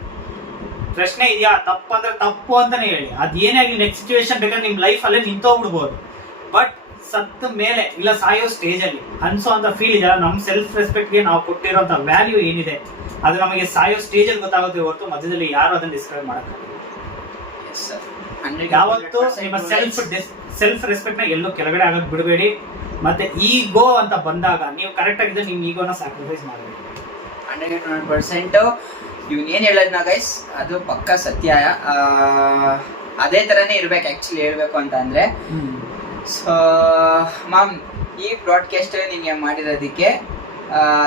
ಪ್ರಶ್ನೆ ಇದೆಯಾ, ತಪ್ಪು ಅಂದ್ರೆ ತಪ್ಪು ಅಂತಾನೆ ಹೇಳಿ. ಅದ್ ಏನೇ ಆಗಲಿ ನೆಕ್ಸ್ಟ್ ಸಿಚುವೇಶನ್ ಬೇಕಾದ್ರೆ ನಿಮ್ ಲೈಫ್ ಅಲ್ಲೇ ನಿಂತೋಗ್ಬಿಡ್ಬೋದು. ಬಟ್ ಸತ್ತ ಮೇಲೆ ಇಲ್ಲ ಸಾಯೋ ಸ್ಟೇಜ್ ಅಲ್ಲಿ ಅನ್ಸೋ ಅಂತ ಫೀಲ್ ಇದೆಯಲ್ಲ, ನಮ್ ಸೆಲ್ಫ್ ರೆಸ್ಪೆಕ್ಟ್ ಗೆ ನಾವು ಕೊಟ್ಟಿರೋಂತ ವ್ಯಾಲ್ಯೂ ಏನಿದೆ ಅದು ನಮಗೆ ಸಾಯೋ ಸ್ಟೇಜ್ ಅಲ್ಲಿ ಗೊತ್ತಾಗುತ್ತೆ ಹೊರತು ಮಧ್ಯದಲ್ಲಿ ಯಾರು ಅದನ್ನ ಡಿಸ್ಕ್ರೈಬ್ ಮಾಡಕ್ಕಾಗಲ್ಲ. ಯಾವತ್ತು ನಿಮ್ಮ ಸೆಲ್ಫ್ ರೆಸ್ಪೆಕ್ಟ್ ನ ಎಲ್ಲೂ ಕೆಳಗಡೆ ಆಗಕ್ ಬಿಡಬೇಡಿ. ಮತ್ತೆ ಈಗೋ ಅಂತ ಬಂದಾಗ ನೀವು ಕರೆಕ್ಟ್ ಆಗಿದ್ರೆ ನಿಮ್ ಈಗೋನ ಸ್ಯಾಕ್ರಿಫೈಸ್ ಮಾಡಬೇಕು. 100% ಇವ್ನ ಏನ್ ಹೇಳದ್ನ ಗೈಸ್ ಅದು ಪಕ್ಕಾ ಸತ್ಯ. ಅದೇ ತರನೇ ಇರ್ಬೇಕು ಆಕ್ಚುಲಿ ಹೇಳ್ಬೇಕು ಅಂತ ಅಂದ್ರೆ. ಸೊ ಮಾಮ್, ಈ ಬ್ರಾಡ್ಕಾಸ್ಟ್ ನಿನ್ಗೆ ಮಾಡಿರೋದಕ್ಕೆ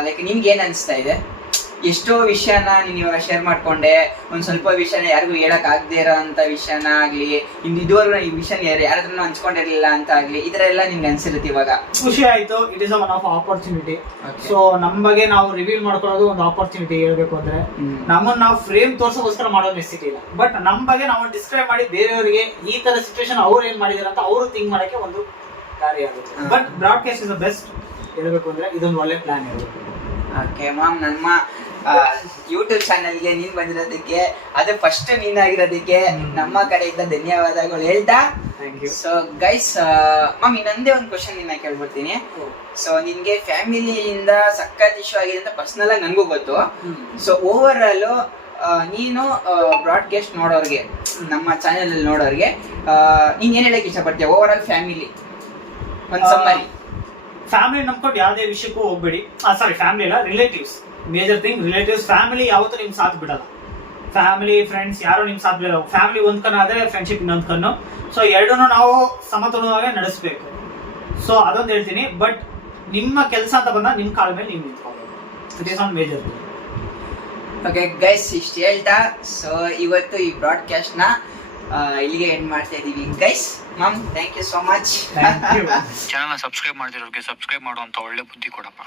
ಲೈಕ್ ನಿಮ್ಗೆ ಏನ್ ಅನಿಸ್ತಾ ಇದೆ? ಎಷ್ಟೋ ವಿಷಯನ ನೀನು ಇವಾಗ ಶೇರ್ ಮಾಡ್ಕೊಂಡೆ, ಒಂದ್ ಸ್ವಲ್ಪ ವಿಷಯನ ಯಾರಿಗೂ ಹೇಳಕ್ ಆಗದೆ ಇರೋ ಅಂತ ವಿಷಯನ ಆಗ್ಲಿ, ಇದುವರೆಗೂ ಈ ವಿಷಯ ಯಾರಾದ್ರೂ ಹಂಚ್ಕೊಂಡಿರ್ಲಿಲ್ಲ ಅಂತ ಆಗ್ಲಿ, ಈ ತರ ಎಲ್ಲ ನಿಮ್ಗೆ ಅನ್ಸಿರುತ್ತೆ. ಇವಾಗ ಖುಷಿ ಆಯ್ತು. It is one of opportunity. So ನಮ್ ಬಗ್ಗೆ ನಾವು ರಿವೀಲ್ ಮಾಡ್ಕೊಳ್ಳೋದು ಒಂದು ಆಪರ್ಚುನಿಟಿ. ಹೇಳ್ಬೇಕು ಅಂದ್ರೆ ನಮ್ಮನ್ನ ನಾವು ಫ್ರೇಮ್ ತೋರ್ಸೋಗೋಸ್ಕರ ಮಾಡೋ ನೆಸಿಟಿ ಇಲ್ಲ. ಬಟ್ ನಮ್ ಬಗ್ಗೆ ನಾವು ಡಿಸ್ಕ್ರೈಬ್ ಮಾಡಿ ಬೇರೆಯವರಿಗೆ ಈ ತರ ಸಿಚುವೇಶನ್ ಅವ್ರು ಏನ್ ಮಾಡಿದಾರೆ ಅಂತ ಅವರು ಥಿಂಕ್ ಮಾಡಕ್ಕೆ ಒಂದು ದಾರಿ ಆಗುತ್ತೆ. But broadcast is the best. ಹೇಳ್ಬೇಕು ಅಂದ್ರೆ ಇದೊಂದು ಒಳ್ಳೆ ಪ್ಲಾನ್ ಇರುತ್ತೆ. ಓಕೆ ಮಾಮ್, ನಮ್ಮ ಯೂಟ್ಯೂಬ್ ಚಾನಲ್ಗೆ ನೀನ್ ಬಂದಿರೋದಕ್ಕೆ, ಅದು ಫಸ್ಟ್ ನೀನಾಗಿರೋದಕ್ಕೆ ನಮ್ಮ ಕಡೆಯಿಂದ ಧನ್ಯವಾದಗಳು ಹೇಳ್ತಾ. ಸೊ ಗೈಸ್, ಮಾಮ್ ಇನ್ನೊಂದೇ ಒಂದು ಕ್ವಶನ್ ನಿನ್ನ ಕೇಳ್ಬಿಡ್ತೀನಿ. ಸೊ ನಿನ್ಗೆ ಫ್ಯಾಮಿಲಿಯಿಂದ ಸಖತ್ ಇಶ್ಯೂ ಆಗಿದೆ ಅಂತ ಪರ್ಸನಲ್ ಆಗಿ ನನ್ಗೂ ಗೊತ್ತು. ಸೊ ಓವರ್ ಆಲ್ ನೀನು ಬ್ರಾಡ್ಕಾಸ್ಟ್ ನೋಡೋರ್ಗೆ, ನಮ್ಮ ಚಾನೆಲ್ ಅಲ್ಲಿ ನೋಡೋರ್ಗೆ ನೀನ್ ಏನ್ ಹೇಳಕ್ ಇಷ್ಟಪಡ್ತೀಯ? ಓವರ್ ಆಲ್ ಫ್ಯಾಮಿಲಿ ಒಂದು ಸಮ್ಮರಿ. ಫ್ಯಾಮಿಲಿ ನಂಬ್ಕೊಂಡು ಯಾವುದೇ ವಿಷಯಕ್ಕೂ ಹೋಗ್ಬೇಡಿ. ಸಾರಿ, ಫ್ಯಾಮಿಲಿ ಅಲ್ಲ, relatives. Major thing relatives. Family ಯಾವತ್ತೂ ನಿಮ್ ಸಾಥ್ ಬಿಡಲ್ಲ. ಫ್ಯಾಮಿಲಿ ಫ್ರೆಂಡ್ಸ್ ಯಾರು ನಿಮ್ ಸಾಥ್ ಬಿಡಲ್ಲ. ಫ್ಯಾಮಿಲಿ ಒಂದ್ ಕಣ್ಣು ಆದ್ರೆ ಫ್ರೆಂಡ್ಶಿಪ್ ಇನ್ನೊಂದ್ ಕಣ್ಣು. ಸೊ ಎರಡನ್ನೂ ನಾವು ಸಮತೋಲನವಾಗಿ ನಡೆಸಬೇಕು. ಸೊ ಅದೊಂದು ಹೇಳ್ತೀನಿ. ಬಟ್ ನಿಮ್ಮ ಕೆಲಸ ಅಂತ ಬಂದಾಗ ನಿಮ್ ಕಾಲ ಮೇಲೆ ನೀವು ನಿಂತ್ಕೋಬೇಕು. It is on major thing. Okay guys, ಇಷ್ಟು ಹೇಳ್ತಾ ಸೊ ಇವತ್ತು ಈ ಬ್ರಾಡ್ಕಾಸ್ಟ್ ನ ಇಲ್ಲಿಗೆ ಎಂಡ್ ಮಾಡ್ತಾ ಇದೀವಿ guys. Ma'am, thank you so much. Channel subscribe ಮಾಡಿರೋರಿಗೆ ಸಬ್ಸ್ಕ್ರೈಬ್ ಮಾಡುವಂತ ಒಳ್ಳೆ ಬುದ್ಧಿ ಕೊಡಪ್ಪ.